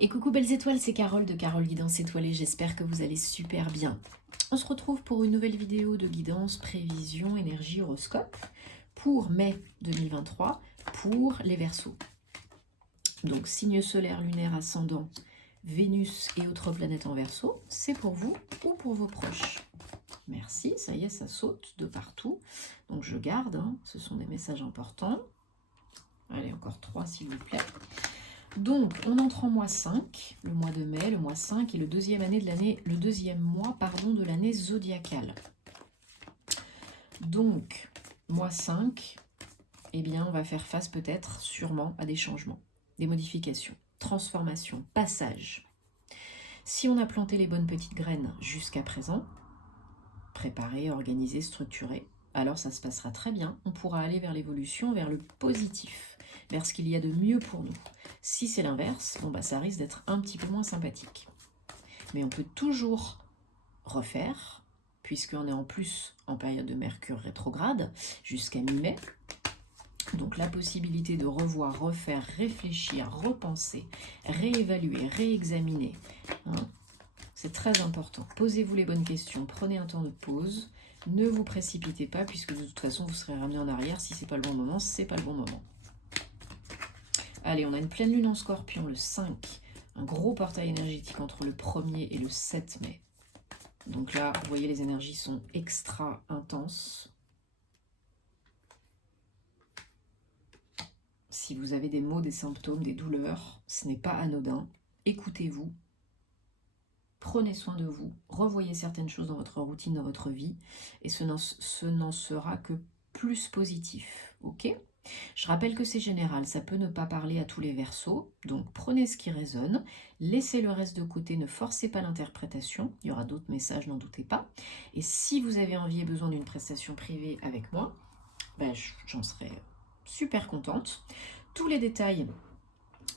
Et coucou belles étoiles, c'est Carole de Carole Guidance Étoilée, j'espère que vous allez super bien. On se retrouve pour une nouvelle vidéo de guidance, prévision, énergie, horoscope pour mai 2023 pour les Verseaux. Donc signe solaire, lunaire, ascendant, Vénus et autres planètes en Verseau, c'est pour vous ou pour vos proches. Merci, ça y est, ça saute de partout. Donc je garde, hein, ce sont des messages importants. Allez, encore 3 s'il vous plaît. Donc, on entre en mois 5, le mois de mai, le mois 5 et le deuxième mois de l'année zodiacale. Donc, mois 5, eh bien, on va faire face peut-être, sûrement, à des changements, des modifications, transformations, passages. Si on a planté les bonnes petites graines jusqu'à présent, préparé, organisé, structuré, alors ça se passera très bien. On pourra aller vers l'évolution, vers le positif, vers ce qu'il y a de mieux pour nous. Si c'est l'inverse, bon bah ça risque d'être un petit peu moins sympathique. Mais on peut toujours refaire, puisqu'on est en plus en période de Mercure rétrograde jusqu'à mi-mai. Donc la possibilité de revoir, refaire, réfléchir, repenser, réévaluer, réexaminer. Hein, c'est très important. Posez-vous les bonnes questions, prenez un temps de pause. Ne vous précipitez pas, puisque de toute façon, vous serez ramené en arrière. Si c'est pas le bon moment, c'est pas le bon moment. Allez, on a une pleine lune en Scorpion, le 5. Un gros portail énergétique entre le 1er et le 7 mai. Donc là, vous voyez, les énergies sont extra intenses. Si vous avez des maux, des symptômes, des douleurs, ce n'est pas anodin. Écoutez-vous. Prenez soin de vous, revoyez certaines choses dans votre routine, dans votre vie, et ce n'en sera que plus positif, ok ? Je rappelle que c'est général, ça peut ne pas parler à tous les Verseaux, donc prenez ce qui résonne, laissez le reste de côté, ne forcez pas l'interprétation, il y aura d'autres messages, n'en doutez pas. Et si vous avez envie et besoin d'une prestation privée avec moi, ben, j'en serai super contente. Tous les détails,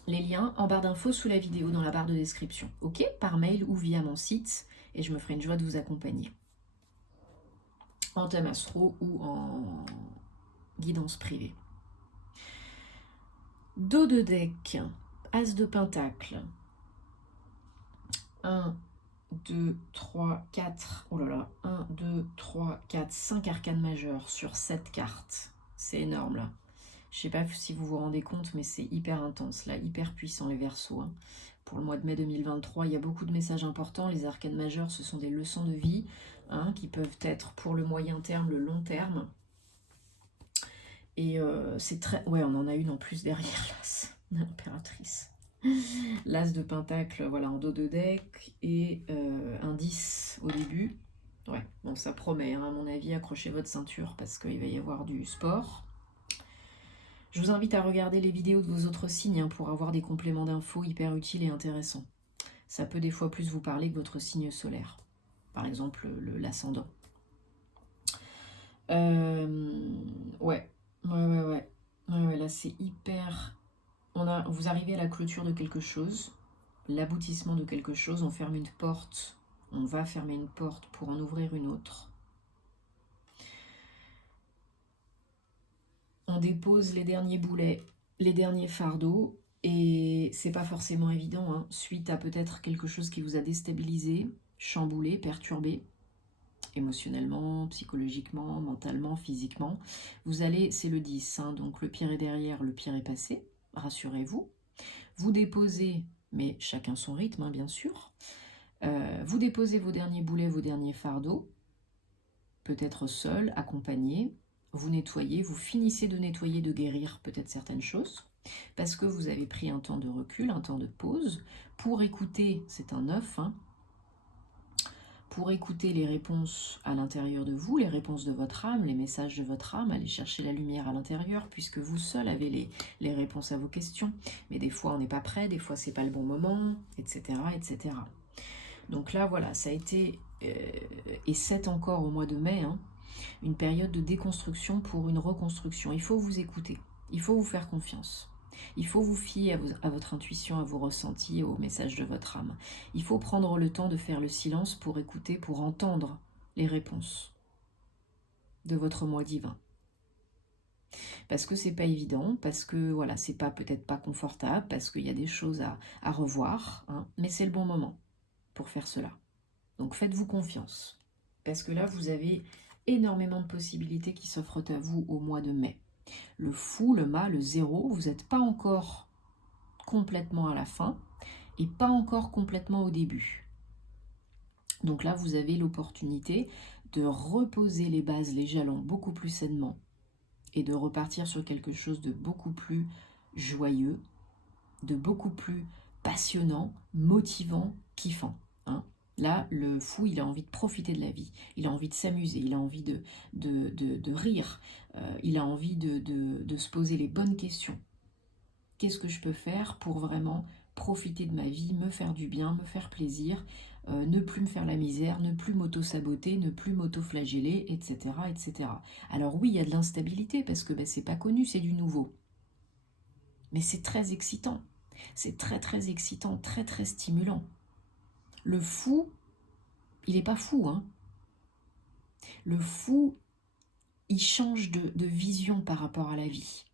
les liens en barre d'infos sous la vidéo, dans la barre de description, ok ? Par mail ou via mon site, et je me ferai une joie de vous accompagner. En thème astro ou en guidance privée. Dos de deck, As de Pentacle, 1, 2, 3, 4, oh là là, 1, 2, 3, 4, 5 arcanes majeures sur 7 cartes. C'est énorme là. Je ne sais pas si vous vous rendez compte, mais c'est hyper intense là, hyper puissant les Verseaux. Hein. Pour le mois de mai 2023, il y a beaucoup de messages importants. Les arcanes majeures, ce sont des leçons de vie hein, qui peuvent être pour le moyen terme, le long terme. Et c'est très... Ouais, on en a une en plus derrière, l'impératrice. L'As de Pentacle, voilà, en dos de deck, et un 10 au début. Ouais, bon, ça promet, hein, à mon avis, accrochez votre ceinture, parce qu'il va y avoir du sport. Je vous invite à regarder les vidéos de vos autres signes, hein, pour avoir des compléments d'infos hyper utiles et intéressants. Ça peut des fois plus vous parler que votre signe solaire. Par exemple, l'ascendant. Ouais, là c'est hyper... Vous arrivez à la clôture de quelque chose, l'aboutissement de quelque chose, on ferme une porte, on va fermer une porte pour en ouvrir une autre. On dépose les derniers boulets, les derniers fardeaux, et c'est pas forcément évident, hein, suite à peut-être quelque chose qui vous a déstabilisé, chamboulé, perturbé, émotionnellement, psychologiquement, mentalement, physiquement. Vous allez, c'est le 10, hein, donc le pire est derrière, le pire est passé, rassurez-vous. Vous déposez, mais chacun son rythme, hein, bien sûr. Vous déposez vos derniers boulets, vos derniers fardeaux, peut-être seul, accompagné. Vous nettoyez, vous finissez de nettoyer, de guérir peut-être certaines choses, parce que vous avez pris un temps de recul, un temps de pause, pour écouter, c'est un 9, hein, pour écouter les réponses à l'intérieur de vous, les réponses de votre âme, les messages de votre âme, aller chercher la lumière à l'intérieur, puisque vous seul avez les réponses à vos questions. Mais des fois, on n'est pas prêt, des fois, c'est pas le bon moment, etc., etc. Donc là, voilà, ça a été, et c'est encore au mois de mai, hein, une période de déconstruction pour une reconstruction. Il faut vous écouter, il faut vous faire confiance. Il faut vous fier à votre intuition, à vos ressentis, aux messages de votre âme. Il faut prendre le temps de faire le silence pour écouter, pour entendre les réponses de votre moi divin. parce que c'est pas évident, parce que voilà, c'est pas peut-être pas confortable, parce qu'il y a des choses à revoir, hein, mais c'est le bon moment pour faire cela. Donc faites-vous confiance, parce que là, vous avez énormément de possibilités qui s'offrent à vous au mois de mai. Le fou, le mât, le zéro, vous n'êtes pas encore complètement à la fin et pas encore complètement au début. Donc là, vous avez l'opportunité de reposer les bases, les jalons beaucoup plus sainement et de repartir sur quelque chose de beaucoup plus joyeux, de beaucoup plus passionnant, motivant, kiffant. Hein. Là, le fou, il a envie de profiter de la vie, il a envie de s'amuser, il a envie de rire, il a envie de se poser les bonnes questions. Qu'est-ce que je peux faire pour vraiment profiter de ma vie, me faire du bien, me faire plaisir, ne plus me faire la misère, ne plus m'auto-saboter, ne plus m'auto-flageller, etc., etc. Alors oui, il y a de l'instabilité parce que c'est pas connu, c'est du nouveau. Mais c'est très excitant. C'est très très excitant, très très stimulant. Le fou, il n'est pas fou. Hein. Le fou, il change de vision par rapport à la vie,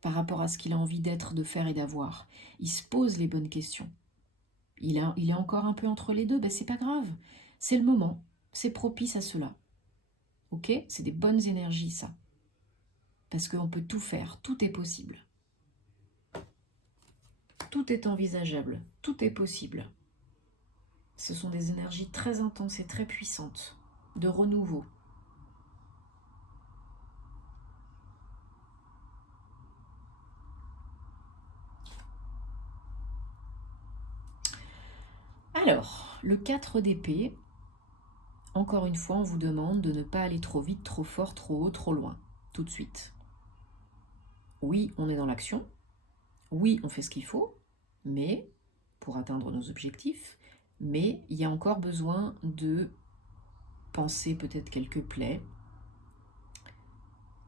par rapport à ce qu'il a envie d'être, de faire et d'avoir. Il se pose les bonnes questions. Il est encore un peu entre les deux, c'est pas grave. C'est le moment, c'est propice à cela. Ok? C'est des bonnes énergies, ça. Parce qu'on peut tout faire, tout est possible. Tout est envisageable, tout est possible. Ce sont des énergies très intenses et très puissantes, de renouveau. Alors, le 4 d'épée, encore une fois, on vous demande de ne pas aller trop vite, trop fort, trop haut, trop loin, tout de suite. Oui, on est dans l'action, oui, on fait ce qu'il faut, mais pour atteindre nos objectifs, mais il y a encore besoin de penser peut-être quelques plaies,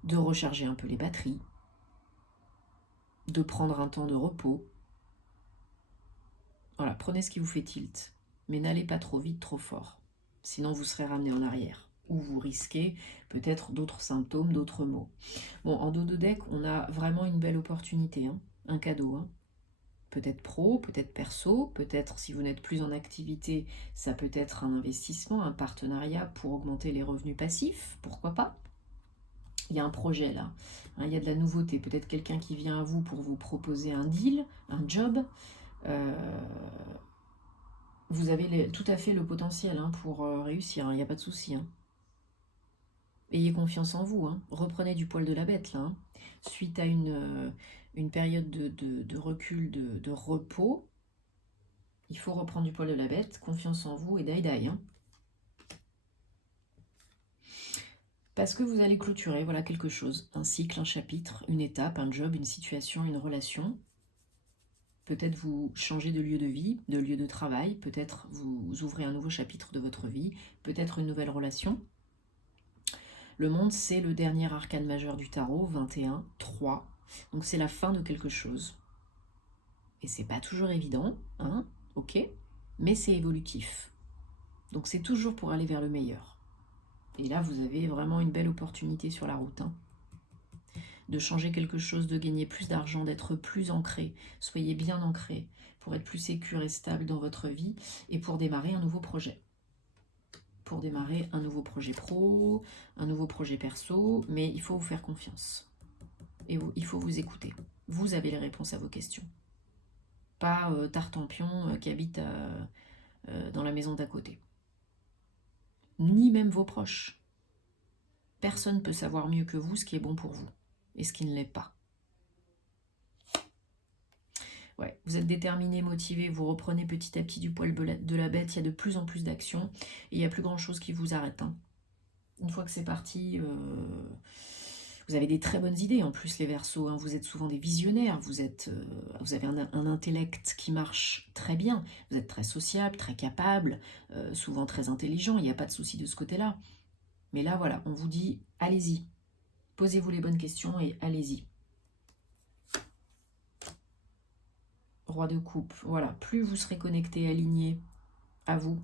de recharger un peu les batteries, de prendre un temps de repos. Voilà, prenez ce qui vous fait tilt, mais n'allez pas trop vite, trop fort, sinon vous serez ramené en arrière, ou vous risquez peut-être d'autres symptômes, d'autres maux. Bon, en dos de deck, on a vraiment une belle opportunité, hein, un cadeau, hein. Peut-être pro, peut-être perso, peut-être si vous n'êtes plus en activité, ça peut être un investissement, un partenariat pour augmenter les revenus passifs, pourquoi pas. Il y a un projet là, hein, il y a de la nouveauté, peut-être quelqu'un qui vient à vous pour vous proposer un deal, un job. Vous avez tout à fait le potentiel hein, pour réussir, il n'y a pas de souci. Hein. Ayez confiance en vous, hein. Reprenez du poil de la bête là. Hein. Suite à une période de recul, de repos, il faut reprendre du poil de la bête, confiance en vous et dai. Hein. Parce que vous allez clôturer, voilà quelque chose, un cycle, un chapitre, une étape, un job, une situation, une relation. Peut-être vous changez de lieu de vie, de lieu de travail, peut-être vous ouvrez un nouveau chapitre de votre vie, peut-être une nouvelle relation. Le monde, c'est le dernier arcane majeur du tarot, 21, 3. Donc c'est la fin de quelque chose. Et c'est pas toujours évident, hein, ok, mais c'est évolutif. Donc c'est toujours pour aller vers le meilleur. Et là, vous avez vraiment une belle opportunité sur la route. Hein. De changer quelque chose, de gagner plus d'argent, d'être plus ancré. Soyez bien ancré pour être plus sécure et stable dans votre vie et pour démarrer un nouveau projet. Pour démarrer un nouveau projet pro, un nouveau projet perso, mais il faut vous faire confiance. Et il faut vous écouter. Vous avez les réponses à vos questions. Pas Tartampion qui habite dans la maison d'à côté. Ni même vos proches. Personne ne peut savoir mieux que vous ce qui est bon pour vous et ce qui ne l'est pas. Ouais, vous êtes déterminé, motivé, vous reprenez petit à petit du poil de la bête, il y a de plus en plus d'actions et il n'y a plus grand chose qui vous arrête. Hein. Une fois que c'est parti, vous avez des très bonnes idées en plus les Verseaux, hein. Vous êtes souvent des visionnaires, vous avez un intellect qui marche très bien, vous êtes très sociable, très capable, souvent très intelligent, il n'y a pas de souci de ce côté-là. Mais là voilà, on vous dit allez-y, posez-vous les bonnes questions et allez-y. Roi de coupe, voilà, plus vous serez connecté, aligné à vous,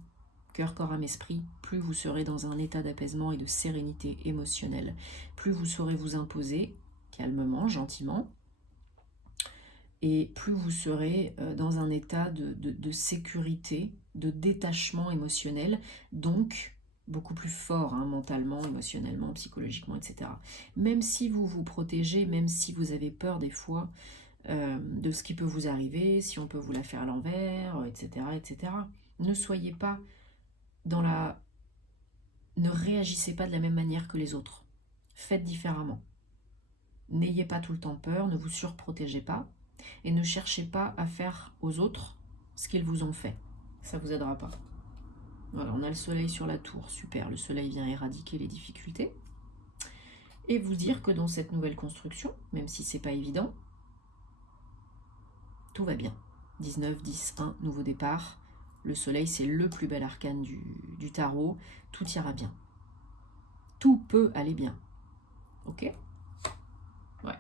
cœur, corps, âme, esprit, plus vous serez dans un état d'apaisement et de sérénité émotionnelle, plus vous saurez vous imposer, calmement, gentiment. Et plus vous serez dans un état de sécurité, de détachement émotionnel, donc beaucoup plus fort mentalement, émotionnellement, psychologiquement, etc. Même si vous vous protégez, même si vous avez peur des fois de ce qui peut vous arriver, si on peut vous la faire à l'envers, etc., etc. Ne soyez pas dans la... Ne réagissez pas de la même manière que les autres. Faites différemment. N'ayez pas tout le temps peur, ne vous surprotégez pas et ne cherchez pas à faire aux autres ce qu'ils vous ont fait. Ça ne vous aidera pas. Voilà, on a le soleil sur la tour, super, le soleil vient éradiquer les difficultés et vous dire que dans cette nouvelle construction, même si c'est pas évident, tout va bien. 19, 10, 1, nouveau départ. Le soleil, c'est le plus bel arcane du tarot. Tout ira bien. Tout peut aller bien. Ok ? Ouais.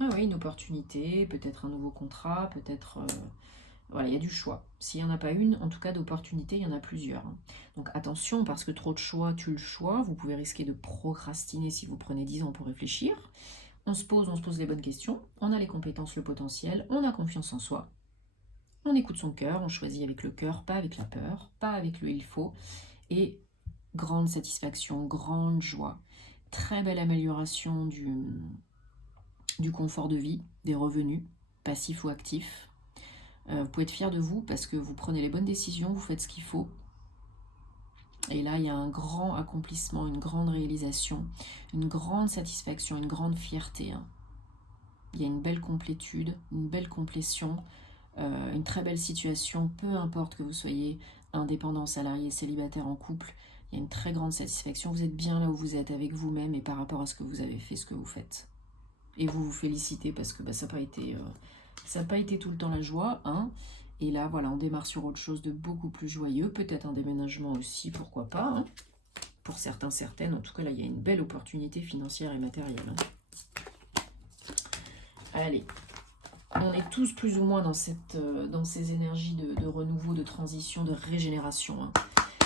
Ah oui, une opportunité, peut-être un nouveau contrat, peut-être... Voilà, il y a du choix. S'il n'y en a pas une, en tout cas d'opportunités, il y en a plusieurs. Donc attention, parce que trop de choix tue le choix. Vous pouvez risquer de procrastiner si vous prenez 10 ans pour réfléchir. On se pose les bonnes questions. On a les compétences, le potentiel. On a confiance en soi. On écoute son cœur. On choisit avec le cœur, pas avec la peur, pas avec le il faut. Et grande satisfaction, grande joie. Très belle amélioration du confort de vie, des revenus, passifs ou actifs. Vous pouvez être fier de vous parce que vous prenez les bonnes décisions, vous faites ce qu'il faut. Et là, il y a un grand accomplissement, une grande réalisation, une grande satisfaction, une grande fierté. Il y a une belle complétude, une belle complétion, une très belle situation, peu importe que vous soyez indépendant, salarié, célibataire, en couple. Il y a une très grande satisfaction. Vous êtes bien là où vous êtes avec vous-même et par rapport à ce que vous avez fait, ce que vous faites. Et vous vous félicitez parce que ça n'a pas été... ça n'a pas été tout le temps la joie, Et là, voilà, on démarre sur autre chose de beaucoup plus joyeux. Peut-être un déménagement aussi, pourquoi pas, Pour certains, certaines. En tout cas, là, il y a une belle opportunité financière et matérielle. Allez, on est tous plus ou moins dans ces énergies de renouveau, de transition, de régénération.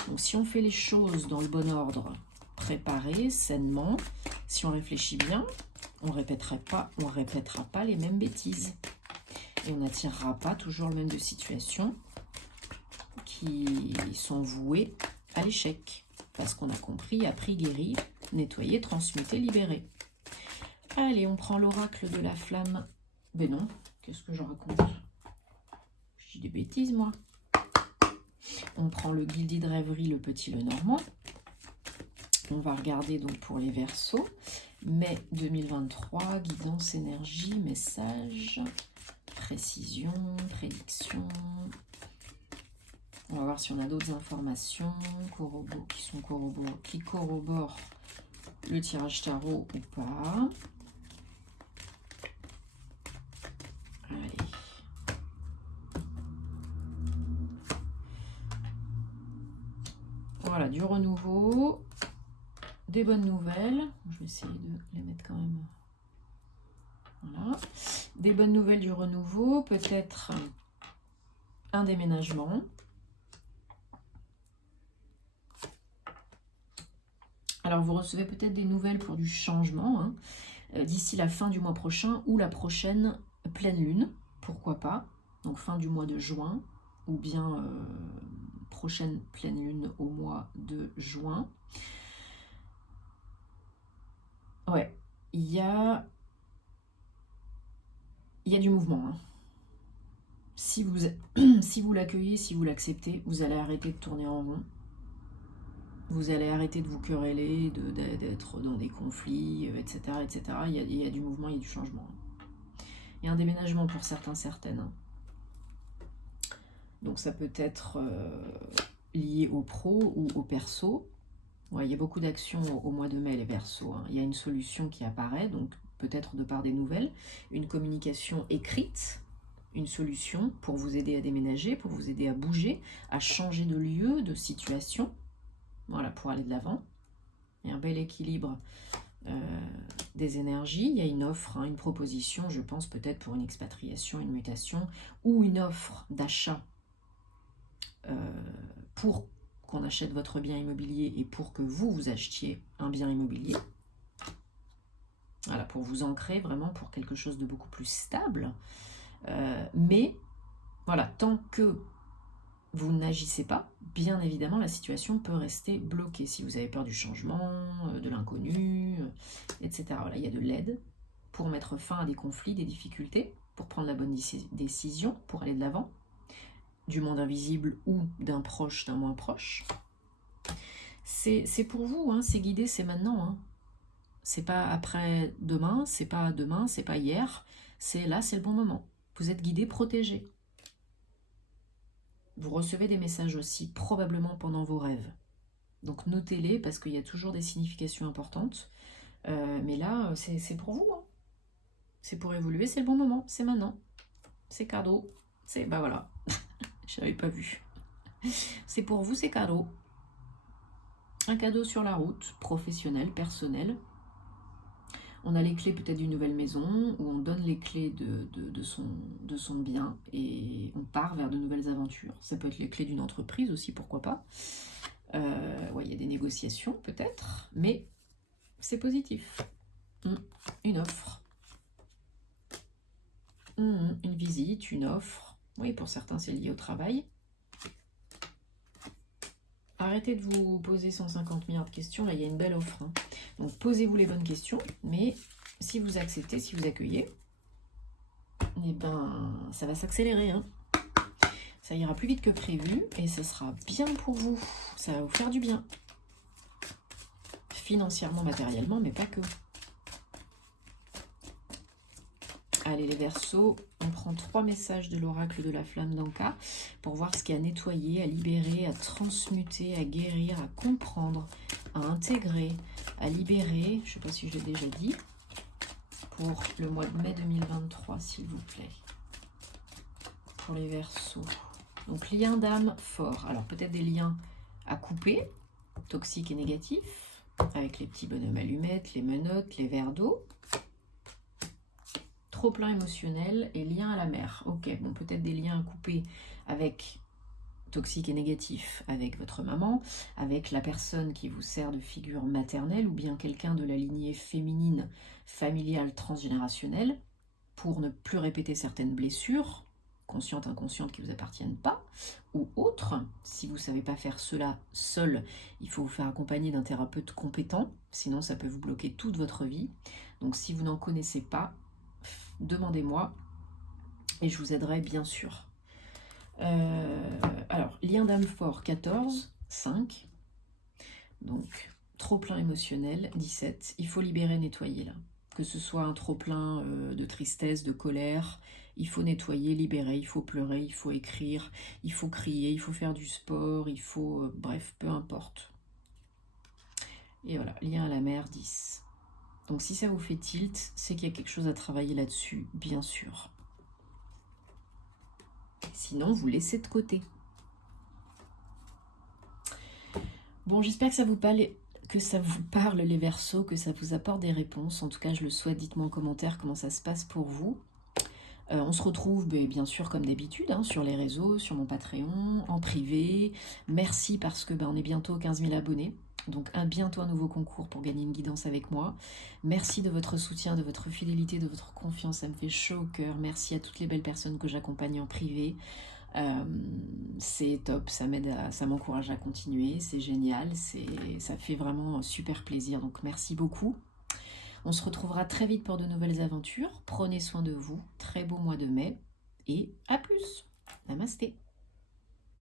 Donc, si on fait les choses dans le bon ordre, préparé, sainement, si on réfléchit bien, on répétera pas les mêmes bêtises. Et on n'attirera pas toujours le même de situations qui sont vouées à l'échec. Parce qu'on a compris, appris, guéri, nettoyé, transmuté, libéré. Allez, on prend l'oracle de la flamme. Ben non, qu'est-ce que je raconte? Je dis des bêtises, moi. On prend le guildi de rêverie, le petit, le normand. On va regarder donc pour les Verseaux. Mai 2023, guidance, énergie, message... Précision, prédiction. On va voir si on a d'autres informations qui corroborent le tirage tarot ou pas. Allez. Voilà, du renouveau, des bonnes nouvelles. Je vais essayer de les mettre quand même. Voilà. Des bonnes nouvelles du renouveau, peut-être un déménagement. Alors vous recevez peut-être des nouvelles pour du changement d'ici la fin du mois prochain ou la prochaine pleine lune, pourquoi pas. Donc fin du mois de juin ou bien prochaine pleine lune au mois de juin. Ouais, il y a du mouvement. Si vous l'accueillez, si vous l'acceptez, vous allez arrêter de tourner en rond. Vous allez arrêter de vous quereller, d'être dans des conflits, etc. etc. Il y a du mouvement, il y a du changement. Il y a un déménagement pour certains, certaines. Donc ça peut être lié au pro ou au perso. Ouais, il y a beaucoup d'actions au mois de mai, les Verseaux. Il y a une solution qui apparaît, donc peut-être de par des nouvelles, une communication écrite, une solution pour vous aider à déménager, pour vous aider à bouger, à changer de lieu, de situation. Voilà, pour aller de l'avant. Il y a un bel équilibre des énergies. Il y a une offre, une proposition, je pense peut-être pour une expatriation, une mutation, ou une offre d'achat pour qu'on achète votre bien immobilier et pour que vous achetiez un bien immobilier. Voilà, pour vous ancrer vraiment pour quelque chose de beaucoup plus stable. Mais voilà, tant que vous n'agissez pas, bien évidemment, la situation peut rester bloquée. Si vous avez peur du changement, de l'inconnu, etc. Voilà, il y a de l'aide pour mettre fin à des conflits, des difficultés, pour prendre la bonne décision, pour aller de l'avant, du monde invisible ou d'un proche, d'un moins proche. C'est pour vous, hein, c'est guidé, c'est maintenant. Hein. C'est pas après-demain, c'est pas demain, c'est pas hier. C'est là, c'est le bon moment. Vous êtes guidé, protégé. Vous recevez des messages aussi, probablement pendant vos rêves. Donc notez-les parce qu'il y a toujours des significations importantes. Mais là, c'est pour vous. Hein. C'est pour évoluer, c'est le bon moment, c'est maintenant. C'est cadeau. Bah voilà, je n'avais pas vu. C'est pour vous, c'est cadeau. Un cadeau sur la route, professionnel, personnel. On a les clés peut-être d'une nouvelle maison, ou on donne les clés de son bien, et on part vers de nouvelles aventures. Ça peut être les clés d'une entreprise aussi, pourquoi pas. Ouais, il y a des négociations peut-être, mais c'est positif. Une offre. Une visite, une offre. Oui, pour certains, c'est lié au travail. Arrêtez de vous poser 150 milliards de questions. Là, il y a une belle offre. Hein. Donc, posez-vous les bonnes questions. Mais si vous acceptez, si vous accueillez, eh ben, ça va s'accélérer. Hein. Ça ira plus vite que prévu. Et ce sera bien pour vous. Ça va vous faire du bien. Financièrement, matériellement, mais pas que. Allez les Verseaux, on prend 3 messages de l'oracle de la flamme d'Anka pour voir ce qui a nettoyé, à libérer, à transmuter, à guérir, à comprendre, à intégrer, à libérer, je ne sais pas si je l'ai déjà dit, pour le mois de mai 2023, s'il vous plaît, pour les Verseaux. Donc lien d'âme fort, alors peut-être des liens à couper, toxiques et négatifs, avec les petits bonhommes allumettes, les menottes, les verres d'eau. Trop plein émotionnel et lien à la mer. Ok, bon, peut-être des liens à couper avec toxiques et négatifs avec votre maman, avec la personne qui vous sert de figure maternelle ou bien quelqu'un de la lignée féminine, familiale, transgénérationnelle, pour ne plus répéter certaines blessures, conscientes, inconscientes, qui ne vous appartiennent pas, ou autres. Si vous ne savez pas faire cela seul, il faut vous faire accompagner d'un thérapeute compétent, sinon ça peut vous bloquer toute votre vie. Donc si vous n'en connaissez pas, demandez-moi et je vous aiderai bien sûr. Alors, lien d'âme fort 14, 5. Donc, trop plein émotionnel 17. Il faut libérer, nettoyer là. Que ce soit un trop plein de tristesse, de colère, il faut nettoyer, libérer, il faut pleurer, il faut écrire, il faut crier, il faut faire du sport, il faut... bref, peu importe. Et voilà, lien à la mer 10. Donc si ça vous fait tilt, c'est qu'il y a quelque chose à travailler là-dessus, bien sûr. Sinon, vous laissez de côté. Bon, j'espère que ça vous parle, les Verseaux, que ça vous apporte des réponses. En tout cas, je le souhaite. Dites-moi en commentaire comment ça se passe pour vous. On se retrouve bien sûr comme d'habitude hein, sur les réseaux, sur mon Patreon, en privé. Merci parce que on est bientôt 15 000 abonnés. Donc bientôt un nouveau concours pour gagner une guidance avec moi. Merci de votre soutien, de votre fidélité, de votre confiance. Ça me fait chaud au cœur. Merci à toutes les belles personnes que j'accompagne en privé. C'est top, ça m'aide, ça m'encourage à continuer. C'est génial, ça fait vraiment super plaisir. Donc merci beaucoup. On se retrouvera très vite pour de nouvelles aventures. Prenez soin de vous. Très beau mois de mai et à plus!